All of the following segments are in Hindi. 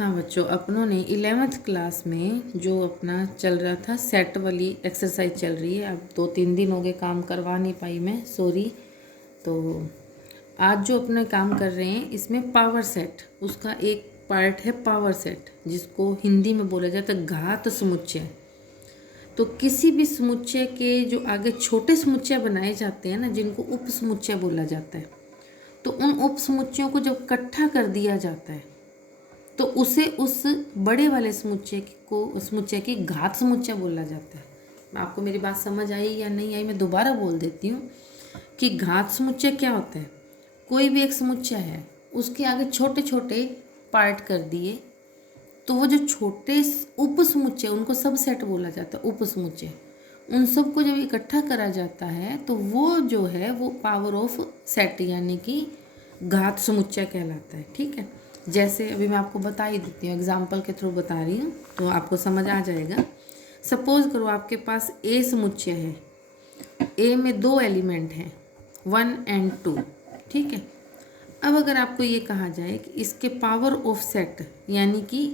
हाँ बच्चों, अपनों ने 11th क्लास में जो अपना चल रहा था सेट वाली एक्सरसाइज चल रही है। अब 2-3 दिन हो गए काम करवा नहीं पाई मैं, सॉरी। तो आज जो अपने काम कर रहे हैं इसमें पावर सेट, उसका एक पार्ट है पावर सेट, जिसको हिंदी में बोला जाता है घात समुच्चय। तो किसी भी समुच्चय के जो आगे छोटे समुच्चय बनाए जाते हैं ना, जिनको उप समुच्चय बोला जाता है, तो उन उप समुच्चयों को जब इकट्ठा कर दिया जाता है तो उसे उस बड़े वाले समुच्चय की घात समुच्चय बोला जाता है। आपको मेरी बात समझ आई या नहीं आई, मैं दोबारा बोल देती हूँ कि घात समुच्चय क्या होता है। कोई भी एक समुच्चय है, उसके आगे छोटे छोटे पार्ट कर दिए, तो वो जो छोटे उप समुच्चय, उनको सब सेट बोला जाता है, उप समुच्चय। उन सब को जब इकट्ठा करा जाता है तो वो जो है वो पावर ऑफ सेट यानी कि घात समुच्चय कहलाता है। ठीक है, जैसे अभी मैं आपको बता ही देती हूँ, एग्जाम्पल के थ्रू बता रही हूँ तो आपको समझ आ जाएगा। सपोज करो आपके पास ए समुच्चय है, ए में 2 एलिमेंट हैं 1 और 2। ठीक है, अब अगर आपको ये कहा जाए कि इसके पावर ऑफ सेट यानी कि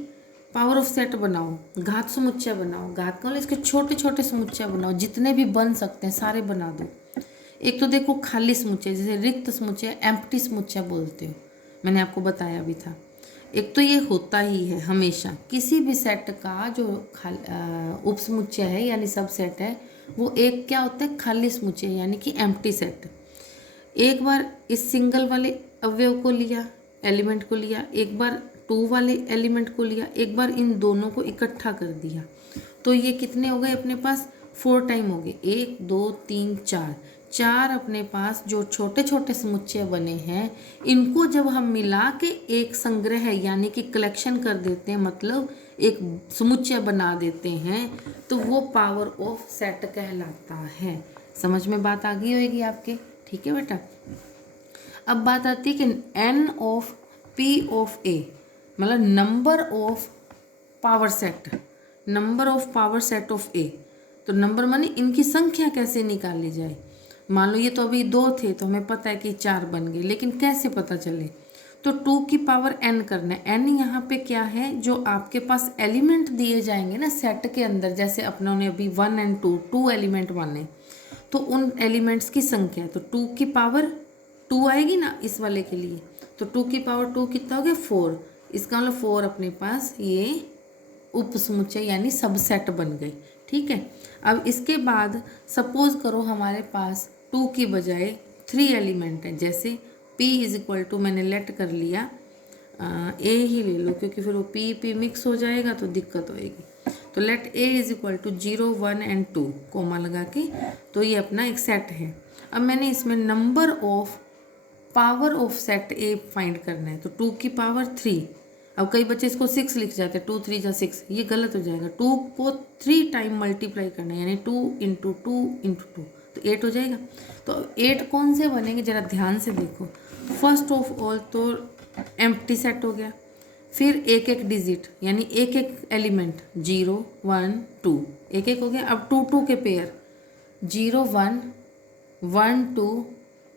पावर ऑफ सेट बनाओ, घात समुच्चय बनाओ, घात का मतलब इसके छोटे छोटे समुच्चय बनाओ, जितने भी बन सकते हैं सारे बना दो। एक तो देखो खाली समुच्चय, जैसे रिक्त समुच्चय, एम्प्टी समुच्चय बोलते हो, मैंने आपको बताया भी था। एक तो ये होता ही है हमेशा, किसी भी सेट का जो उप समुच्चय है यानी सब सेट है, वो एक क्या होता है, खाली समुच्चय यानी कि एम्प्टी सेट। एक बार इस सिंगल वाले अवयव को लिया, एलिमेंट को लिया, एक बार 2 वाले एलिमेंट को लिया, एक बार इन दोनों को इकट्ठा कर दिया, तो ये कितने हो गए अपने पास, 4 टाइम हो गए, 1 2 3 4। 4 अपने पास जो छोटे छोटे समुच्चय बने हैं, इनको जब हम मिला के एक संग्रह यानी कि कलेक्शन कर देते हैं, मतलब एक समुच्चय बना देते हैं, तो वो पावर ऑफ सेट कहलाता है। समझ में बात आ गई होगी आपके? ठीक है बेटा। अब बात आती है कि n of p of a, मतलब number of power set, number of power set of a। तो नंबर माने इनकी संख्या कैसे निकाली जाए। मान लो ये तो अभी 2 थे, तो हमें पता है कि 4 बन गए, लेकिन कैसे पता चले, तो 2 की पावर n करना है। n यहाँ पे क्या है, जो आपके पास एलिमेंट दिए जाएंगे ना सेट के अंदर, जैसे अपनों ने अभी 1 और 2 एलिमेंट माने, तो उन एलिमेंट्स की संख्या, तो 2 की पावर 2 आएगी ना इस वाले के लिए, तो 2 की पावर 2 कितना हो गया, 4। इसका मतलब 4 अपने पास ये उप समुच्चय यानी सबसेट बन गई। ठीक है, अब इसके बाद सपोज करो हमारे पास 2 की बजाय 3 एलिमेंट है, जैसे p इज इक्वल टू, मैंने लेट कर लिया a ही ले लो, क्योंकि फिर वो p मिक्स हो जाएगा तो दिक्कत होएगी। तो let a is equal to 0 1 और 2 कोमा लगा के, तो ये अपना एक सेट है। अब मैंने इसमें number of power of set a find करना है, तो 2 की पावर 3। अब कई बच्चे इसको 6 लिख जाते हैं, 2 3 जा 6, ये गलत हो जाएगा। 2 को 3 टाइम मल्टीप्लाई करना है, यानी 2 इंटू 2 इंटू 2, तो 8 हो जाएगा। तो 8 कौन से बनेंगे, जरा ध्यान से देखो। फर्स्ट ऑफ ऑल तो एम्प्टी सेट हो गया, फिर एक एक डिजिट यानी एक एक एलिमेंट, 0 1 2 एक एक हो गया। अब 2 2 के पेयर, 0 1 1 2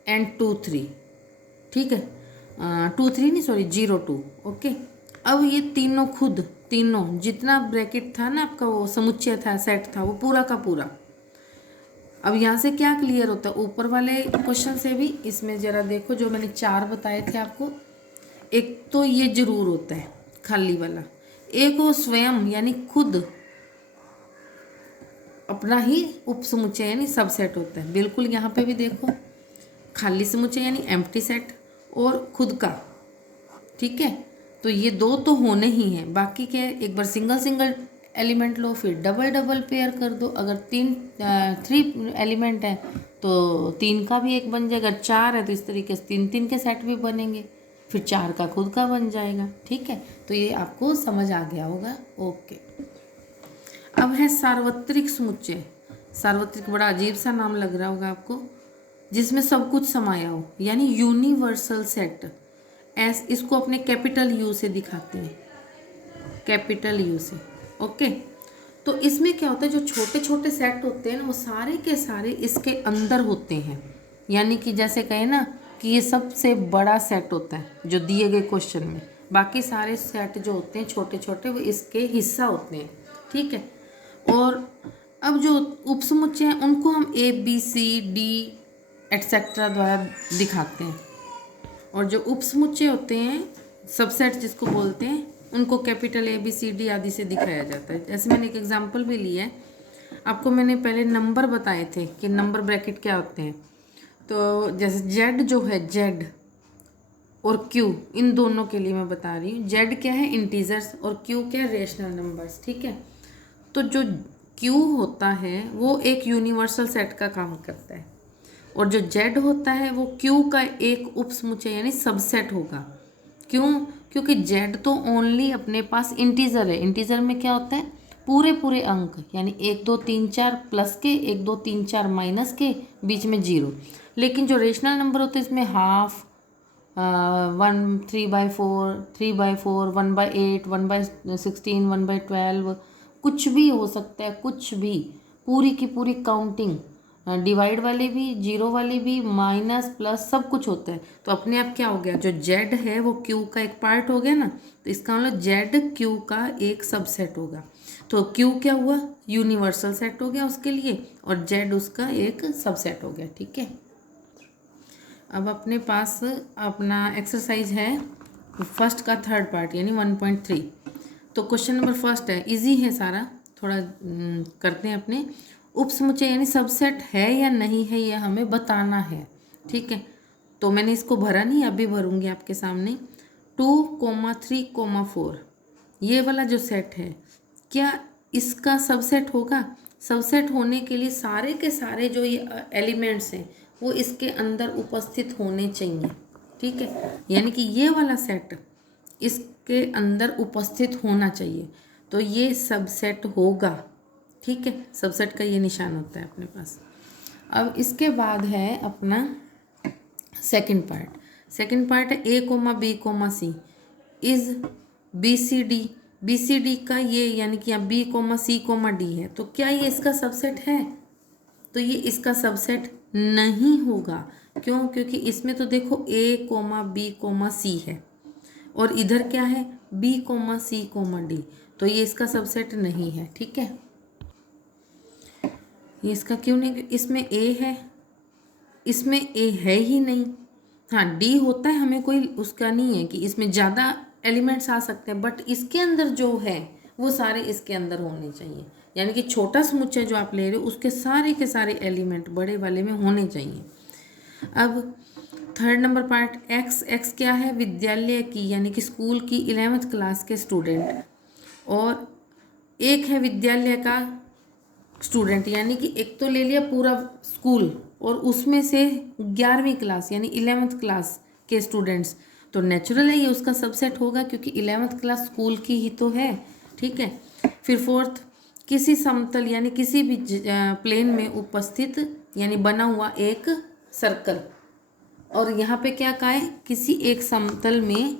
एंड 2 3। ठीक है, 2 3 नहीं, सॉरी 0 2। ओके, अब ये तीनों खुद, तीनों जितना ब्रैकेट था ना आपका, वो समुच्चय था, सेट था, वो पूरा का पूरा। अब यहाँ से क्या क्लियर होता है, ऊपर वाले क्वेश्चन से भी, इसमें ज़रा देखो जो मैंने 4 बताए थे आपको, एक तो ये जरूर होता है खाली वाला, एक वो स्वयं यानी खुद अपना ही उप समुच्चय यानी सबसेट होता है। बिल्कुल यहाँ पे भी देखो, खाली समुच्चय यानी एम्प्टी सेट और खुद का। ठीक है, तो ये 2 तो होने ही हैं, बाकी क्या है, एक बार सिंगल सिंगल एलिमेंट लो, फिर डबल डबल पेयर कर दो। अगर 3 एलिमेंट है तो 3 का भी एक बन जाएगा, अगर 4 है तो इस तरीके से 3 3 के सेट भी बनेंगे, फिर 4 का खुद का बन जाएगा। ठीक है, तो ये आपको समझ आ गया होगा। ओके, अब है सार्वत्रिक समुच्चय। सार्वत्रिक बड़ा अजीब सा नाम लग रहा होगा आपको, जिसमें सब कुछ समाया हो, यानी यूनिवर्सल सेट। इसको अपने कैपिटल यू से दिखाते हैं, कैपिटल यू से। ओके, तो इसमें क्या होता है, जो छोटे छोटे सेट होते हैं ना, वो सारे के सारे इसके अंदर होते हैं। यानी कि जैसे कहें ना कि ये सबसे बड़ा सेट होता है जो दिए गए क्वेश्चन में, बाकी सारे सेट जो होते हैं छोटे छोटे वो इसके हिस्सा होते हैं, ठीक है। और अब जो उपसमुच्चय हैं उनको हम A B C D etcetera द्वारा दिखाते हैं, और जो उपसमुच्चय होते हैं सबसेट जिसको बोलते हैं उनको capital A B C D आदि से दिखाया जाता है। जैसे मैंने एक एग्जांपल भी लिया है, आपको मैंने पहले नंबर बताए थे कि नंबर ब्रैकेट क्या होते हैं। तो जैसे जेड जो है, जेड और क्यू, इन दोनों के लिए मैं बता रही हूँ। जेड क्या है, इंटीजर्स, और क्यू क्या है, रेशनल नंबर्स, ठीक है। तो जो क्यू होता है वो एक यूनिवर्सल सेट का काम करता है, और जो जेड होता है वो क्यू का एक उपसमुच्चय यानी सबसेट होगा। क्यों? क्योंकि जेड तो ओनली अपने पास इंटीजर है। इंटीजर में क्या होता है, पूरे पूरे अंक, यानी 1 2 3 4 प्लस के, 1 2 3 4 माइनस के, बीच में 0। लेकिन जो रेशनल नंबर होते हैं इसमें हाफ, 1 3/4, 3/4, 1/8, 1/16, 1/12, कुछ भी हो सकता है, कुछ भी, पूरी की पूरी काउंटिंग, डिवाइड वाले भी, जीरो वाले भी, माइनस प्लस सब कुछ होता है। तो अपने आप क्या हो गया, जो जेड है वो क्यू का एक पार्ट हो गया ना, तो इसका मतलब जेड क्यू का एक सबसेट होगा। तो क्यू क्या हुआ, यूनिवर्सल सेट हो गया उसके लिए, और जेड उसका एक सबसेट हो गया, ठीक है। अब अपने पास अपना एक्सरसाइज है फर्स्ट का थर्ड पार्ट यानी 1.3। तो क्वेश्चन नंबर फर्स्ट है, इजी है सारा, थोड़ा करते हैं अपने। उपसमुच्चय यानी सबसेट है या नहीं है यह हमें बताना है, ठीक है। तो मैंने इसको भरा नहीं, अभी भरूंगी आपके सामने। 2, 3, 4 ये वाला जो सेट है, क्या इसका सबसेट होगा? सबसेट होने के लिए सारे के सारे जो ये एलिमेंट्स हैं वो इसके अंदर उपस्थित होने चाहिए, ठीक है। यानी कि ये वाला सेट इसके अंदर उपस्थित होना चाहिए, तो ये सबसेट होगा, ठीक है। सबसेट का ये निशान होता है अपने पास। अब इसके बाद है अपना सेकंड पार्ट। सेकंड पार्ट है A comma B comma C is B C D. B C D का ये यानी कि यहाँ B comma C comma D है, तो क्या ये इसका सबसेट है? तो ये इसका सबसेट नहीं होगा। क्यों? क्योंकि इसमें तो देखो A comma B comma C है, और इधर क्या है, B comma C comma D, तो ये इसका सबसेट नहीं है, ठीक है। ये इसका क्यों नहीं, इसमें ए है, इसमें ए है ही नहीं। हाँ, डी होता है, हमें कोई उसका नहीं है कि इसमें ज़्यादा एलिमेंट्स आ सकते हैं, बट इसके अंदर जो है वो सारे इसके अंदर होने चाहिए। यानी कि छोटा समुच्चय जो आप ले रहे हो उसके सारे के सारे एलिमेंट बड़े वाले में होने चाहिए। अब third number part, x. X क्या है, विद्यालय की यानी कि स्कूल की 11th क्लास के स्टूडेंट, और एक है विद्यालय का स्टूडेंट, यानी कि एक तो ले लिया पूरा स्कूल और उसमें से 11वीं क्लास यानी 11th क्लास के स्टूडेंट्स, तो नेचुरल है ये उसका सबसेट होगा क्योंकि 11th क्लास स्कूल की ही तो है, ठीक है। फिर फोर्थ, किसी समतल यानी किसी भी प्लेन में उपस्थित यानी बना हुआ एक सर्कल, और यहाँ पे क्या कहा है, किसी एक समतल में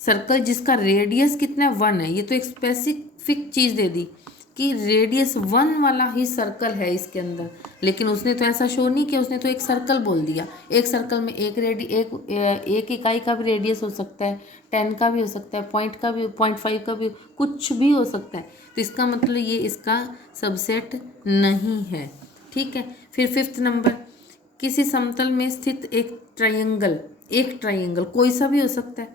सर्कल जिसका रेडियस कितना 1 है। ये तो एक स्पेसिफिक चीज़ दे दी कि रेडियस 1 वाला ही सर्कल है इसके अंदर, लेकिन उसने तो ऐसा शो नहीं किया, उसने तो एक सर्कल बोल दिया। एक सर्कल में एक इकाई का भी रेडियस हो सकता है, 10 का भी हो सकता है, पॉइंट का भी, 0.5 का भी, कुछ भी हो सकता है। तो इसका मतलब ये इसका सबसेट नहीं है, ठीक है। फिर फिफ्थ नंबर, किसी समतल में स्थित एक ट्रायंगल कोई सा भी हो सकता है।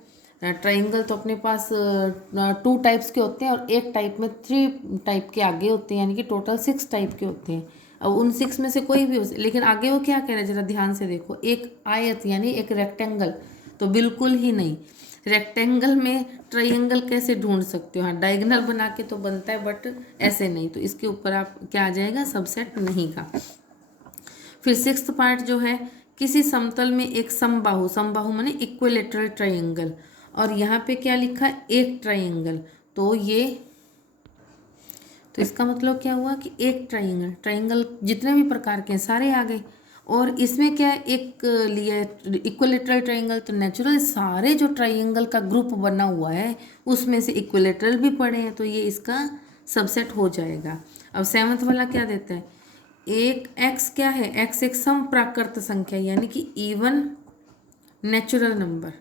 ट्रायंगल तो अपने पास 2 टाइप्स के होते हैं, और एक टाइप में 3 टाइप के आगे होते हैं, यानी कि टोटल 6 टाइप के होते हैं। अब उन 6 में से कोई भी हो, लेकिन आगे वो क्या कह रहा है जरा ध्यान से देखो, एक आयत यानी एक रेक्टेंगल, तो बिल्कुल ही नहीं। रेक्टेंगल में ट्रायंगल कैसे ढूंढ सकते हो? हाँ, डायगोनल बना के तो बनता है, बट ऐसे नहीं, तो इसके ऊपर आप क्या आ जाएगा, सबसेट नहीं का। फिर सिक्स्थ पार्ट जो है, किसी समतल में एक समबाहु माने इक्विलेटरल ट्रायंगल, और यहाँ पे क्या लिखा है, एक ट्रायंगल, तो ये, तो इसका मतलब क्या हुआ कि एक ट्रायंगल जितने भी प्रकार के हैं सारे आ गए। और इसमें क्या है, एक लिया इक्विलेटरल ट्रायंगल, तो नेचुरल सारे जो ट्रायंगल का ग्रुप बना हुआ है उसमें से इक्विलेटरल भी पड़े हैं, तो ये इसका सबसेट हो जाएगा। अब सेवंथ वाला क्या देता है, एक एक्स क्या है, एक्स एक समप्राकृत संख्या यानी कि इवन नेचुरल नंबर,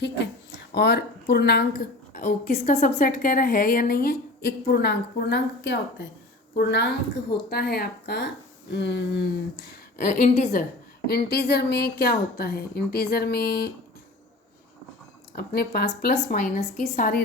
ठीक है। और पूर्णांक किसका सबसेट कह रहा है या नहीं है? एक पूर्णांक, पूर्णांक क्या होता है? पूर्णांक होता है आपका इंटीजर। इंटीजर में क्या होता है? इंटीजर में अपने पास प्लस माइनस की सारी